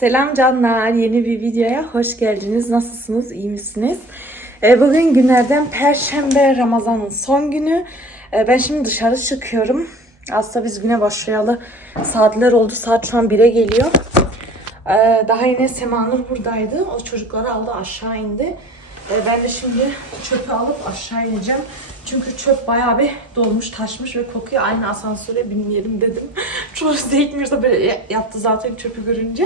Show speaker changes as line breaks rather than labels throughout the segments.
Selam canlar, yeni bir videoya hoş geldiniz. Nasılsınız, iyi misiniz? Ee, bugün günlerden Perşembe, Ramazan'ın son günü. Ee, ben şimdi dışarı çıkıyorum. Aslında biz güne başlayalı saatler oldu. Saat şu an 1'e geliyor. Ee, daha yine Semanur buradaydı. O çocukları aldı aşağı indi. Ben de şimdi çöpü alıp aşağı ineceğim. Çünkü çöp bayağı bir dolmuş taşmış ve kokuyor. Aynı asansöre binmeyelim dedim. Zeyt Mirza böyle yaptı zaten çöpü görünce.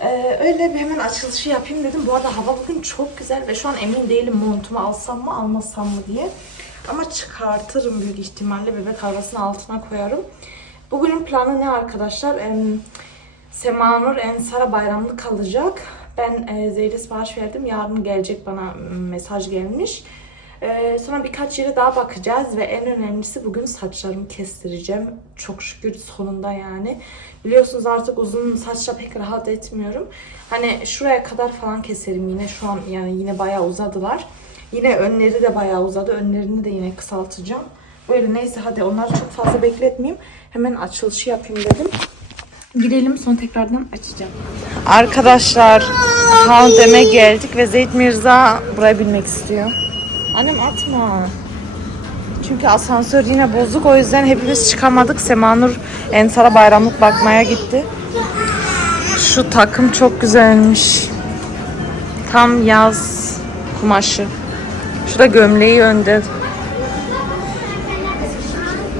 Ee, öyle bir hemen açılışı yapayım dedim. Bu arada hava bugün çok güzel ve şu an emin değilim montumu alsam mı almasam mı diye. Ama çıkartırım büyük ihtimalle bebek arabasının altına koyarım. Bugünün planı ne arkadaşlar? Em, Semanur Ensar'a bayramlık kalacak. Ben e, Zeyd'e sipariş verdim. Yarın gelecek bana mesaj gelmiş. E, sonra birkaç yere daha bakacağız ve en önemlisi bugün saçlarımı kestireceğim. Çok şükür sonunda yani. Biliyorsunuz artık uzun saçla pek rahat etmiyorum. Hani şuraya kadar falan keserim yine. Şu an yani yine bayağı uzadılar. Yine önleri de bayağı uzadı. Önlerini de yine kısaltacağım. Böyle neyse hadi onları çok fazla bekletmeyeyim. Hemen açılışı yapayım dedim. Girelim sonra tekrardan açacağım. Arkadaşlar Handem'e geldik ve Zeyd Mirza buraya binmek istiyor. Annem atma. Çünkü asansör yine bozuk o yüzden hepimiz çıkamadık. Semanur Ensar'a bayramlık bakmaya gitti. Şu takım çok güzelmiş. Tam yaz kumaşı. Şurada gömleği önde.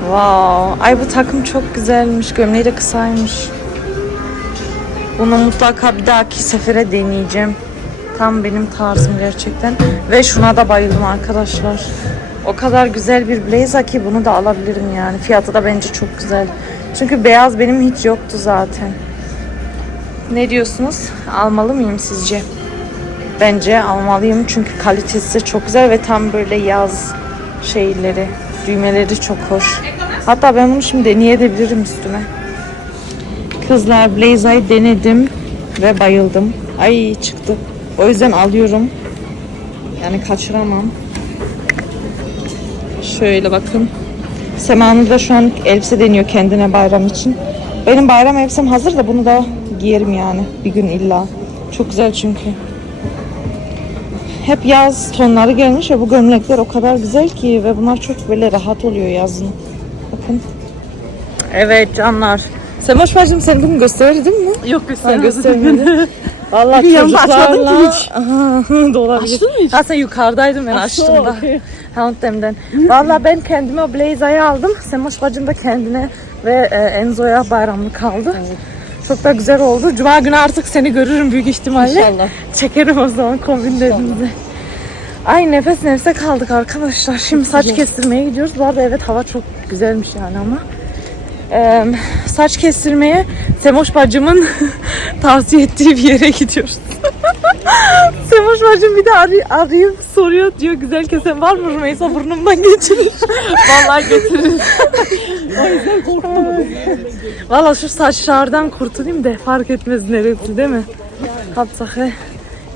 Wow. Ay bu takım çok güzelmiş. Gömleği de kısaymış. Bunu mutlaka bir dahaki sefere deneyeceğim. Tam benim tarzım gerçekten. Ve şuna da bayıldım arkadaşlar. O kadar güzel bir blazer ki bunu da alabilirim yani. Fiyatı da bence çok güzel. Çünkü beyaz benim hiç yoktu zaten. Ne diyorsunuz? Almalı mıyım sizce? Bence almalıyım çünkü kalitesi çok güzel ve tam böyle yaz şeyleri, düğmeleri çok hoş. Hatta ben bunu şimdi deneyebilirim üstüme. Kızlar blazer'ı denedim ve bayıldım. Ay çıktı. O yüzden alıyorum. Yani kaçıramam. Şöyle bakın. Sema'nın da şu an elbise deniyor kendine bayram için. Benim bayram elbisem hazır da bunu da giyerim yani bir gün illa. Çok güzel çünkü. Hep yaz tonları gelmiş ve bu gömlekler o kadar güzel ki ve bunlar çok böyle rahat oluyor yazın. Bakın. Evet canlar. Semoş bacım sen bunu gösterdin mi?
Yok
Ha,
göstermedim. yanında açmadın
çocuklarla...
ki hiç.
Aha, da olabilir.
Açtın mı hiç?
Ha sen yukarıdaydın ben açtım da.
okey.
Hound'emden. Vallahi ben kendime o blazer'ı aldım. Semoş bacım da kendine ve e, Enzo'ya bayramlık aldı. Çok da güzel oldu. Cuma günü artık seni görürüm büyük ihtimalle.
İnşallah.
Çekerim o zaman kombinlerimizi. Ay nefes nefese kaldık arkadaşlar. Şimdi saç kestirmeye gidiyoruz. Bu arada evet hava çok güzelmiş yani ama. Ee, saç kestirmeye Semoş bacımın tavsiye ettiği bir yere gidiyoruz. Semoş bacım bir de arı- arayıp soruyor diyor güzel kesen var mı Rümeysa burnumdan geçirir. Vallahi getirir.
O yüzden.
Valla şu saçlardan kurtulayım da fark etmez neresi değil mi? Hatta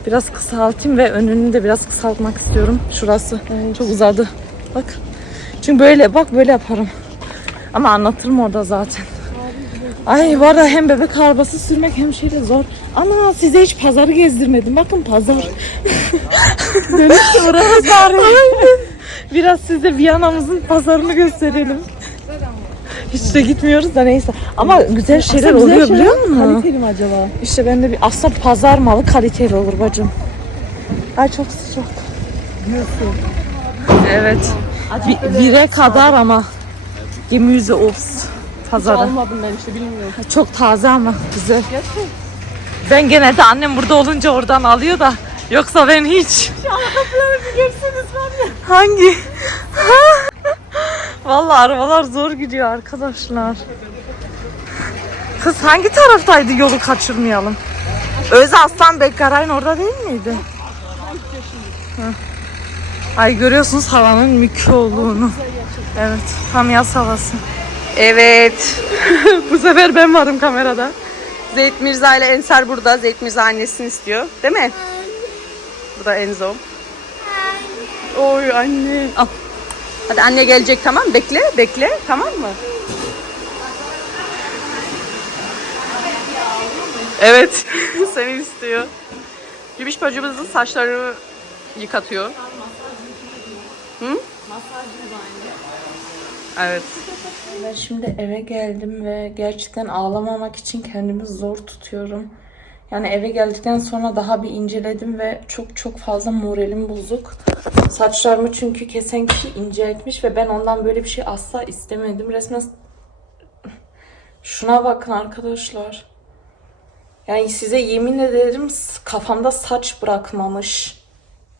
biraz kısaltayım ve önünü de biraz kısaltmak istiyorum. Şurası çok uzadı. Bak. Çünkü böyle bak böyle yaparım. Ama anlatırım orada zaten. Ay bu arada hem bebek arabası sürmek hem şey de zor. Ana size hiç pazarı gezdirmedim. Bakın pazar. Dönüşte uğramız bari. Biraz size Viyana'mızın pazarını gösterelim. Hiç de gitmiyoruz da neyse. Ama güzel şeyler oluyor biliyor musun?
Kaliteli mi acaba?
İşte ben de bir aslında pazar malı kaliteli olur bacım. Ay çok sıcak.
Diyorsun.
Evet. Bir, bire kadar ama gemüse obst pazarı.
Almadım ben işte bilmiyorum.
Çok taze ama güzel. Ben genelde annem burada olunca oradan alıyor da yoksa ben hiç.
Şu arkalarını görseniz var ya.
Hangi? Vallahi arabalar zor gidiyor arkadaşlar. Kız hangi taraftaydı yolu kaçırmayalım? Öz Aslan Bekkaray'ın orada değil miydi? Ay görüyorsunuz havanın mükü olduğunu. Evet tam yaz havası. Evet. Bu sefer ben varım kamerada.
Zeyt Mirza ile Ensar burada. Zeyt Mirza annesini istiyor. Değil mi? Bu da Enzo. Oy anne. Al. Hadi anne gelecek tamam bekle bekle tamam mı? Evet. Seni istiyor. Gümüş bacımızın saçlarını yıkatıyor. Hı? Evet.
Ben şimdi eve geldim ve gerçekten ağlamamak için kendimi zor tutuyorum. Yani eve geldikten sonra daha bir inceledim ve çok çok fazla moralim bozuk. Saçlarımı çünkü kesen kişi inceltmiş ve ben ondan böyle bir şey asla istemedim. Resmen şuna bakın arkadaşlar. Yani size yemin ederim kafamda saç bırakmamış.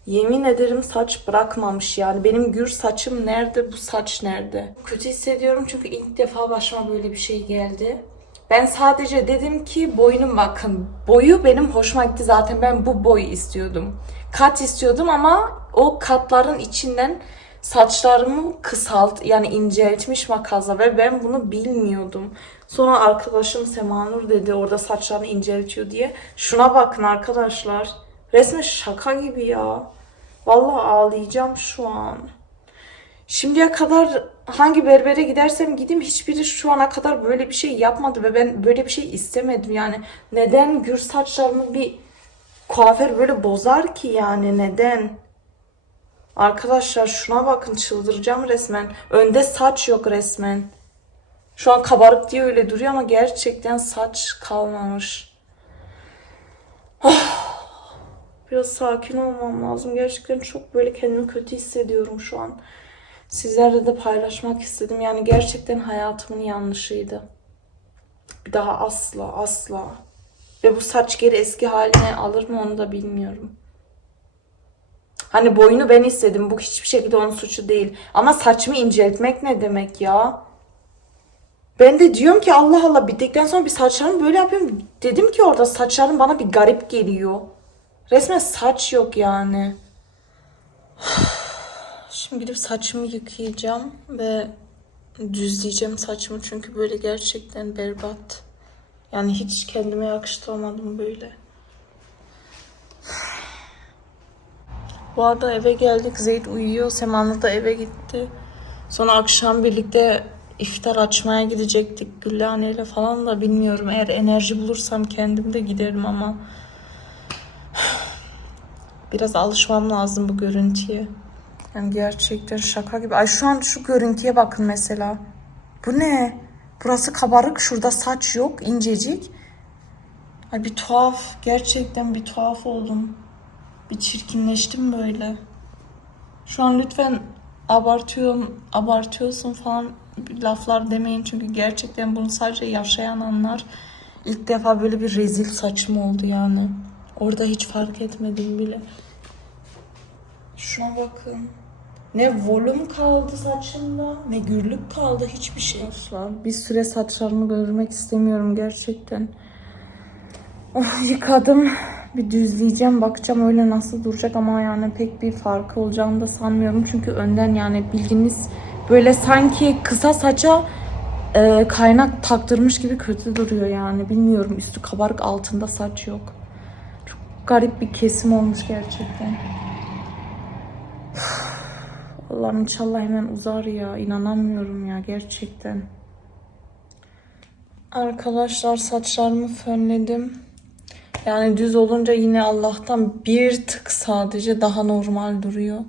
Yemin ederim saç bırakmamış yani. Benim gür saçım nerede, bu saç nerede? Kötü hissediyorum çünkü ilk defa başıma böyle bir şey geldi. Ben sadece dedim ki boynum bakın. Boyu benim hoşuma gitti zaten. Ben bu boyu istiyordum. Kat istiyordum ama o katların içinden saçlarımı kısalt yani inceltmiş makasla ve ben bunu bilmiyordum. Sonra arkadaşım Semanur dedi orada saçlarını inceltiyor diye. Şuna bakın arkadaşlar. Resmen şaka gibi ya. Vallahi ağlayacağım şu an. Şimdiye kadar hangi berbere gidersem gideyim hiçbiri şu ana kadar böyle bir şey yapmadı ve ben böyle bir şey istemedim yani. Neden gür saçlarımı bir kuaför böyle bozar ki yani neden? Arkadaşlar şuna bakın çıldıracağım resmen. Önde saç yok resmen. Şu an kabarık diye öyle duruyor ama gerçekten saç kalmamış. Biraz sakin olmam lazım. Gerçekten çok böyle kendimi kötü hissediyorum şu an. Sizlerle de paylaşmak istedim. Yani gerçekten hayatımın yanlışıydı. Bir daha asla asla. Ve bu saç geri eski haline alır mı onu da bilmiyorum. Hani boyunu ben istedim. Bu hiçbir şekilde onun suçu değil. Ama saçımı inceltmek ne demek ya? Ben de diyorum ki Allah Allah bittikten sonra bir saçlarımı böyle yapıyorum. Dedim ki orada saçlarım bana bir garip geliyor. Resmen saç yok yani. Şimdi gidip saçımı yıkayacağım ve düzleyeceğim saçımı çünkü böyle gerçekten berbat. Yani hiç kendime yakıştıramadım böyle. Bu arada eve geldik. Zeyd uyuyor. Semanlı da eve gitti. Sonra akşam birlikte iftar açmaya gidecektik Güllane ile falan da bilmiyorum. Eğer enerji bulursam kendim de giderim ama biraz alışmam lazım bu görüntüye. Yani gerçekten şaka gibi. Ay şu an şu görüntüye bakın mesela. Bu ne? Burası kabarık. Şurada saç yok. incecik. Ay bir tuhaf. Gerçekten bir tuhaf oldum. Bir çirkinleştim böyle. Şu an lütfen abartıyorum, abartıyorsun falan laflar demeyin. Çünkü gerçekten bunu sadece yaşayan anlar. İlk defa böyle bir rezil saçım oldu yani. Orada hiç fark etmedim bile. Şuna bakın. Ne volüm kaldı saçımda, ne gürlük kaldı, hiçbir şey. Asla. Bir süre saçlarımı görmek istemiyorum gerçekten. Oh, yıkadım. Bir düzleyeceğim, bakacağım öyle nasıl duracak ama yani pek bir farkı olacağını da sanmıyorum. Çünkü önden yani bildiğiniz böyle sanki kısa saça e, kaynak taktırmış gibi kötü duruyor yani. Bilmiyorum üstü kabarık altında saç yok. Garip bir kesim olmuş gerçekten. Allah'ım inşallah hemen uzar ya. İnanamıyorum ya gerçekten. Arkadaşlar saçlarımı fönledim. Yani düz olunca yine Allah'tan bir tık sadece daha normal duruyor.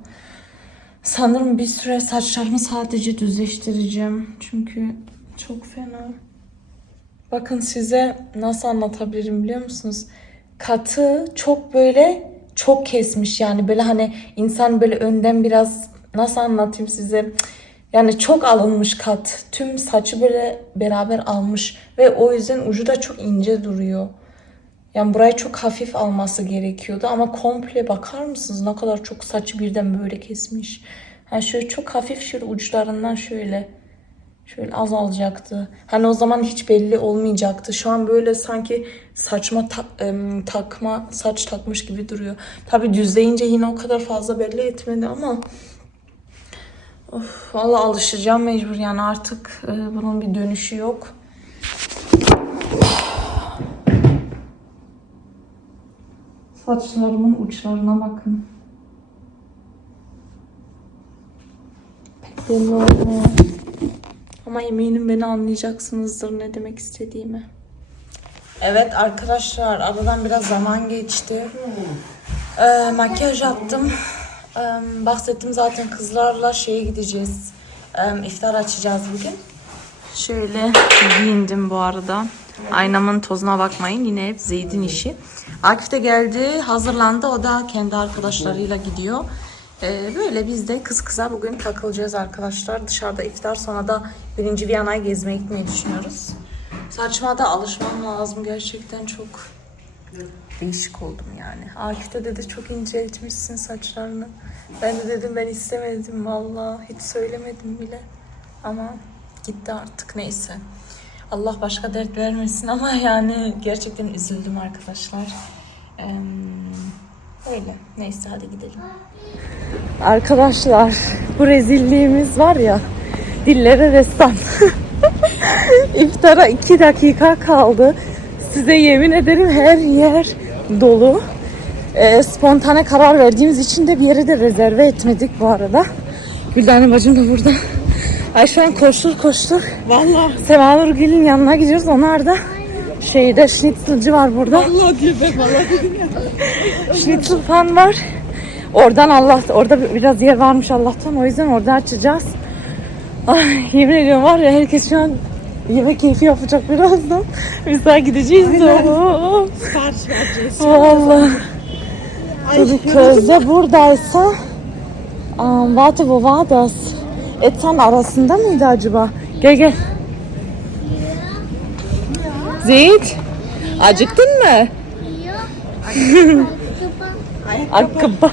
Sanırım bir süre saçlarımı sadece düzleştireceğim. Çünkü çok fena. Bakın size nasıl anlatabilirim biliyor musunuz? Katı çok böyle çok kesmiş yani böyle hani insan böyle önden biraz nasıl anlatayım size? Yani çok alınmış kat. Tüm saçı böyle beraber almış ve o yüzden ucu da çok ince duruyor. Yani burayı çok hafif alması gerekiyordu ama komple bakar mısınız ne kadar çok saçı birden böyle kesmiş. Yani şöyle çok hafif şöyle uçlarından şöyle şöyle az alacaktı. Hani o zaman hiç belli olmayacaktı. Şu an böyle sanki saçma ta- takma saç takmış gibi duruyor. Tabi düzleyince yine o kadar fazla belli etmedi ama Of, valla alışacağım mecbur yani artık e, bunun bir dönüşü yok. Saçlarımın uçlarına bakın. Pek belli olmuyor. Ama eminim beni anlayacaksınızdır ne demek istediğimi. Evet arkadaşlar aradan biraz zaman geçti. Ee, makyaj yaptım. Ee, bahsettim zaten kızlarla şeye gideceğiz. Ee, iftar açacağız bugün. Şöyle giyindim bu arada. Aynamın tozuna bakmayın. Yine hep Zeyd'in işi. Akif de geldi, hazırlandı. O da kendi arkadaşlarıyla gidiyor. Ee, böyle biz de kız kıza bugün takılacağız arkadaşlar. Dışarıda iftar sonra da birinci Viyana'ya gezmeye gitmeyi düşünüyoruz. Saçma da alışmam lazım. Gerçekten çok değişik oldum yani. Akif de dedi çok inceltmişsin saçlarını. Ben de dedim ben istemedim valla. Hiç söylemedim bile. Ama gitti artık neyse. Allah başka dert vermesin ama yani gerçekten üzüldüm arkadaşlar. Eee, öyle. Neyse hadi gidelim. Arkadaşlar bu rezilliğimiz var ya dillere destan. İftara iki dakika kaldı. Size yemin ederim her yer dolu. Ee, spontane karar verdiğimiz için de bir yere de rezerve etmedik bu arada. Gülden bacım da burada. Ay şu an koştur koştur.
Vallahi.
Semanur Gül'ün yanına gidiyoruz. Onlar da şeyde schnitzelci var burada.
Vallahi diyor ben vallahi.
Schnitzel fan var. Oradan Allah, orada biraz yer varmış Allah'tan. O yüzden orada açacağız. Ay, yemin ediyorum var ya herkes şu an yemek keyfi yapacak birazdan. Biz daha gideceğiz de.
Sipariş vereceğiz.
Vallahi. Tabii közde buradaysa um, warte wo war das? Etan arasında mıydı acaba? Gel gel. Zeyt. Acıktın mı? Ayakkabı.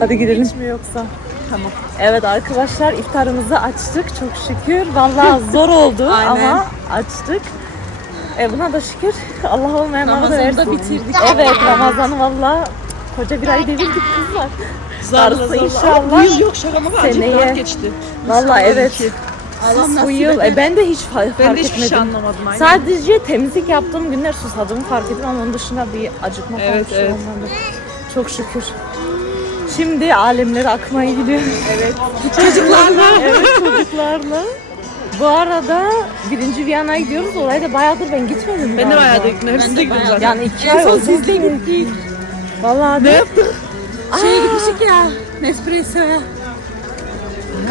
Hadi gidelim.
mi yoksa? Tamam.
Evet arkadaşlar iftarımızı açtık çok şükür. Vallahi zor oldu ama açtık. E buna da şükür. Allah olmayanlara da
Ramazan'ı da bitirdik.
Evet Ramazan'ı valla koca bir ay devirdik kızlar.
Zarla
Darısı
zarla.
inşallah.
Yok şaka mı? Rahat geçti.
Valla evet.
Allah
Bu
nasip
yıl e, ben de hiç fa- fark
Ben de hiçbir
etmedim.
şey anlamadım. Aynen.
Sadece temizlik yaptığım günler susadığımı fark ettim ama onun dışında bir acıkma falan
Evet,
bir şey
evet.
olmadı. Çok şükür. Şimdi alemlere akmaya gidiyoruz.
Evet. Çocuklarla.
evet çocuklarla. Bu arada birinci Viyana'ya gidiyoruz. Oraya da bayağıdır ben gitmedim.
Ben de
galiba.
bayağı da gittim. Hepsi de gidiyorum zaten.
Yani iki
En
ay
son
oldu.
sizle gittik.
Vallahi
Ne? Şeye gitmiştik ya. Nespresso'ya.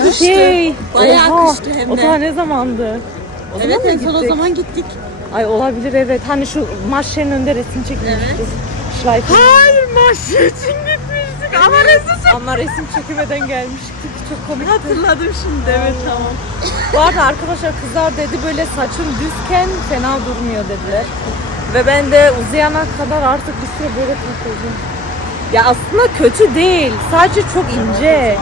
Kıştı.
Şey,
Bayağı
oha,
kıştı hem
O
de.
zaman ne zamandı? O
Evet en son o zaman gittik.
Ay olabilir evet. Hani şu maşenin önünde resim çekilmiştik.
Evet.
Schleifen.
Hayır maçı için gitmiştik ama resim
Ama resim çekimeden gelmiştik. Çok komik.
Hatırladım şimdi evet tamam.
Bu arada arkadaşlar kızlar dedi böyle saçım düzken fena durmuyor dediler. Ve ben de uzayana kadar artık bir süre böyle takıldım. Ya aslında kötü değil. Sadece çok ince.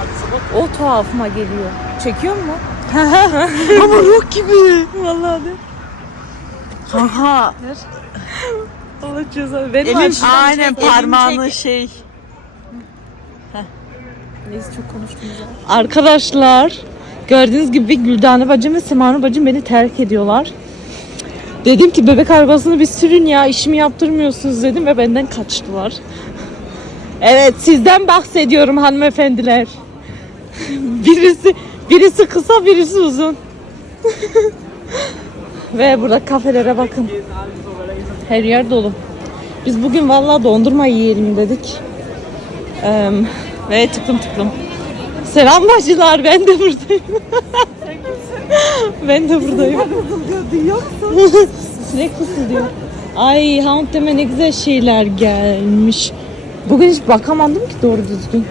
O tuhafıma geliyor. Çekiyor mu?
ama ruh gibi.
Vallahi de.
Aha.
Allah cezanı. Benim
Elim
açtım.
aynen parmağını şey.
Neyse çok konuştunuz. Arkadaşlar gördüğünüz gibi Güldane bacım ve Semanu bacım beni terk ediyorlar. Dedim ki bebek arabasını bir sürün ya işimi yaptırmıyorsunuz dedim ve benden kaçtılar. Evet sizden bahsediyorum hanımefendiler. birisi birisi kısa birisi uzun. ve burada kafelere bakın. Her yer dolu. Biz bugün vallahi dondurma yiyelim dedik. Eee, ve tıklım tıklım. Selam bacılar ben de buradayım. ben de buradayım.
Duyuyor musun?
ne fısıldıyor? Ay Hound deme ne güzel şeyler gelmiş. Bugün hiç bakamadım ki doğru düzgün.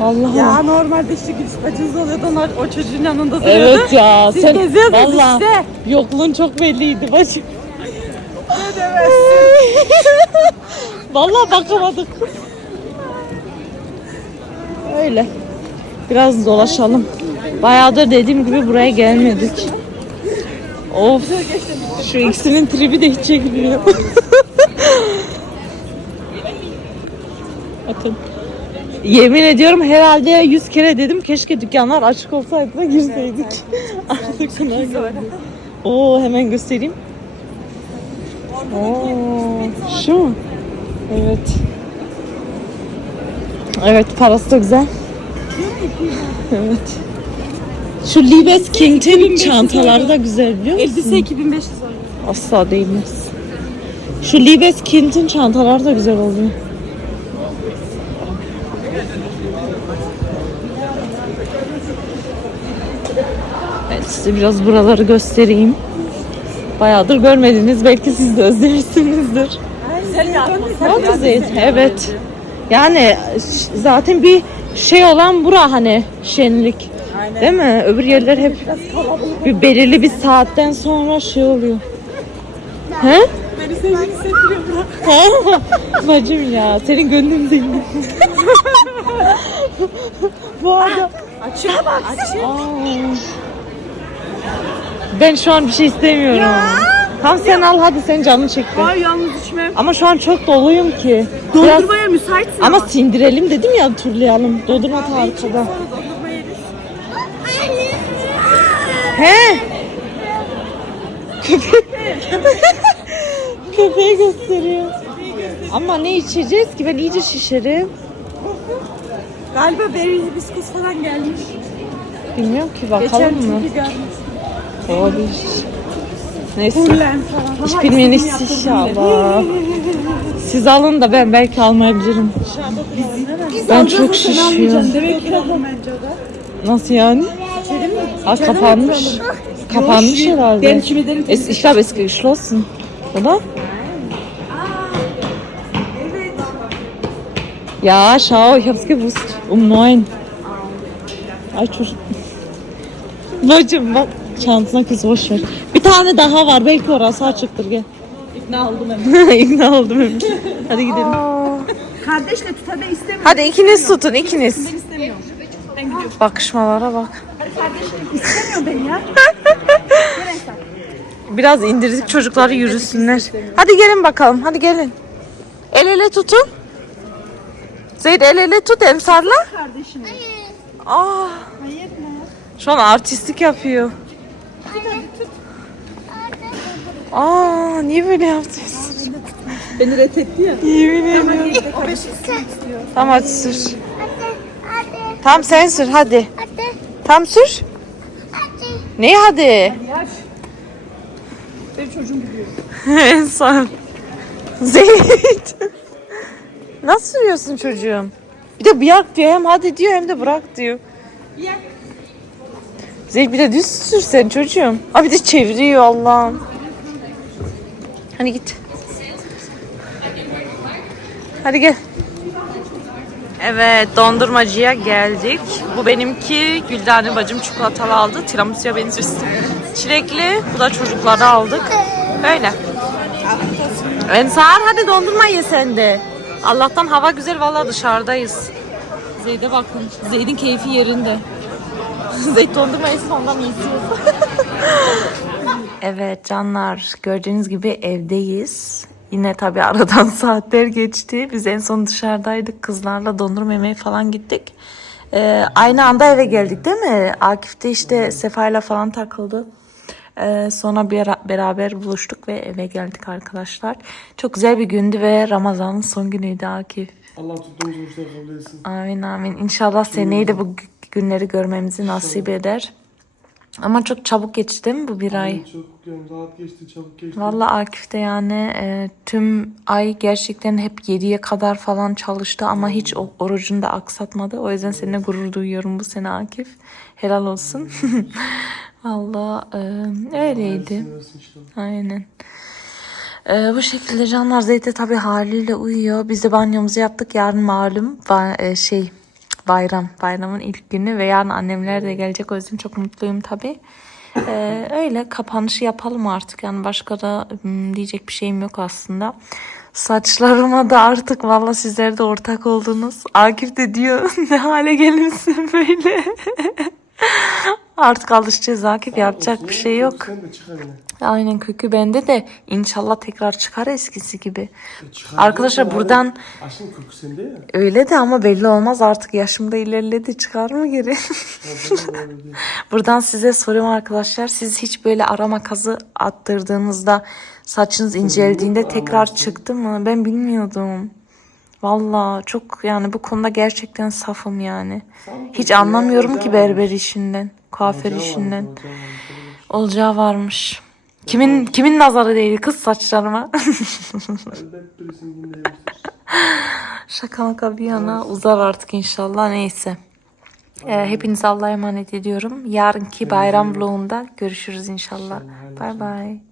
Allah
Ya normalde işte gülüş bacınız oluyordu onlar o çocuğun yanında duruyordu.
Evet ya
Siz
sen
geziyordunuz
valla
işte.
yokluğun çok belliydi bacım.
Ne demezsin.
Vallahi bakamadık. Öyle. Biraz dolaşalım. Bayağıdır dediğim gibi buraya gelmedik. Of. Şu ikisinin tribi de hiç çekmiyor. Bakın. Yemin ediyorum herhalde 100 kere dedim keşke dükkanlar açık olsaydı da girseydik. Artık şuna. Oo hemen göstereyim. Oo, şu mu? Evet. Evet parası da güzel. Evet. Şu Libes King'in çantaları da güzel biliyor musun?
Elbise 2500 alıyor.
Asla değmez. Şu Libes Kint'in çantalar da güzel oluyor. Size biraz buraları göstereyim. Bayağıdır görmediniz. Belki siz de özlemişsinizdir. Zeyt, evet. Yani zaten bir şey olan bura hani şenlik. Değil mi? Öbür yerler hep bir belirli bir saatten sonra şey oluyor. He?
Beni sevgili hissettiriyor?
Bacım ya senin gönlün zengin. Bu arada
Açıyor bak. Açıyor.
Ben şu an bir şey istemiyorum. Tam sen al hadi sen canını çekti.
Ay yalnız içmem.
Ama şu an çok doluyum ki. Biraz-
Dondurmaya müsaitsin.
ama sindirelim dedim ya turlayalım. Dondurma da arkada.
Dondurma yeriz.
He? Köpek. Köpeği gösteriyor. Ama ne içeceğiz ki ben iyice şişerim.
Galiba berry hibiskus falan gelmiş.
Bilmiyorum ki
Geçen
bakalım mı?
çünkü gelmiş.
Olabilir. Neyse. Hiç
istediğini yaptım
inşallah. Siz alın da ben belki almayabilirim. Ben çok şişiyorum. Nasıl yani? Ha kapanmış. Kapanmış herhalde. Es, ich glaube, es geschlossen. Oder? Ja, schau, ich hab's gewusst. Um neun. Ay çocuk. Bacım bak çantasına kız boş ver. Bir tane daha var. Belki orası açıktır gel.
ikna oldum hemen.
İkna oldum hemen. Hadi gidelim.
Kardeşle tut hadi istemiyorum.
Hadi ikiniz tutun ikiniz.
Ben istemiyorum. Ben gidiyorum.
Bakışmalara bak.
Hadi kardeşim istemiyorum ben ya.
Biraz indirdik çocukları yürüsünler. Hadi gelin bakalım. Hadi gelin. El ele tutun. Zeyd el ele tut Ensar'la.
Kardeşim.
Aa,
Hayır mı?
şu an artistlik yapıyor. Aa, niye böyle yaptın?
Beni reddetti ya.
Yemin ediyorum.
O beş istemek istiyor.
Tamam hadi sür. Tamam sen sür hadi. Tam sür. Ne hadi?
Yaş. Benim çocuğum gidiyor.
Ensar. Zeyd. Nasıl sürüyorsun çocuğum? Bir de bırak diyor hem hadi diyor hem de bırak diyor.
Ya.
Zeyd bir de düz sürsen çocuğum. Aa bir de çeviriyor Allah'ım. Hani git. Hadi gel. Evet dondurmacıya geldik. Bu benimki Güldane bacım çikolatalı aldı. Tiramisu'ya benziyor. Çilekli. Bu da çocuklara aldık. Öyle. Ensar hadi dondurma ye sen de. Allah'tan hava güzel vallahi dışarıdayız. Zeyd'e bakın. Zeyd'in keyfi yerinde. Zeyd dondurma yesin ondan iyisi Evet canlar gördüğünüz gibi evdeyiz. Yine tabii aradan saatler geçti. Biz en son dışarıdaydık. Kızlarla dondurma yemeye falan gittik. Ee, aynı anda eve geldik değil mi? Akif de işte Sefa'yla falan takıldı. Ee, sonra bir ara- beraber buluştuk ve eve geldik arkadaşlar. Çok güzel bir gündü ve Ramazan'ın son günüydü Akif.
Allah tuttuğumuz oruçları kabul etsin.
Amin amin. İnşallah seneyi de bu günleri görmemizi nasip eder. Ama çok çabuk geçti değil mi bu bir ay?
Çok yani rahat geçti, çabuk geçti.
Vallahi Akif de yani e, tüm ay gerçekten hep 7'ye kadar falan çalıştı ama hiç o orucunu da aksatmadı. O yüzden seninle gurur duyuyorum bu sene Akif. Helal olsun. Vallahi e, öyleydi.
Versin, versin inşallah.
Aynen. Ee, bu şekilde canlar Zeyt'e tabii haliyle uyuyor. Biz de banyomuzu yaptık. Yarın malum ba- e, şey bayram. Bayramın ilk günü ve yarın annemler de gelecek. O yüzden çok mutluyum tabii. Ee, öyle kapanışı yapalım artık. Yani başka da hmm, diyecek bir şeyim yok aslında. Saçlarıma da artık valla sizler de ortak oldunuz. Akif de diyor ne hale gelmişsin böyle. artık alışacağız Akif yapacak bir şey yok.
Sen de çıkar yine.
Aynen kökü bende de inşallah tekrar çıkar eskisi gibi.
E, çıkar
Arkadaşlar buradan-
Aşkım kökü sende ya.
Öyle de ama belli olmaz artık yaşımda ilerledi çıkar mı geri?
Tabii, öyle değil.
Buradan size soruyorum arkadaşlar. Siz hiç böyle arama kazı attırdığınızda saçınız inceldiğinde tekrar çıktı mı? Ben bilmiyordum. Valla çok yani bu konuda gerçekten safım yani. Hiç anlamıyorum ki berber işinden, kuaför işinden.
olacağı varmış.
Kimin kimin nazarı değdi kız saçlarıma? Şaka maka bir yana uzar artık inşallah neyse. Ee, hepinize Allah'a emanet ediyorum. Yarınki bayram vlogunda görüşürüz inşallah. Bay bay.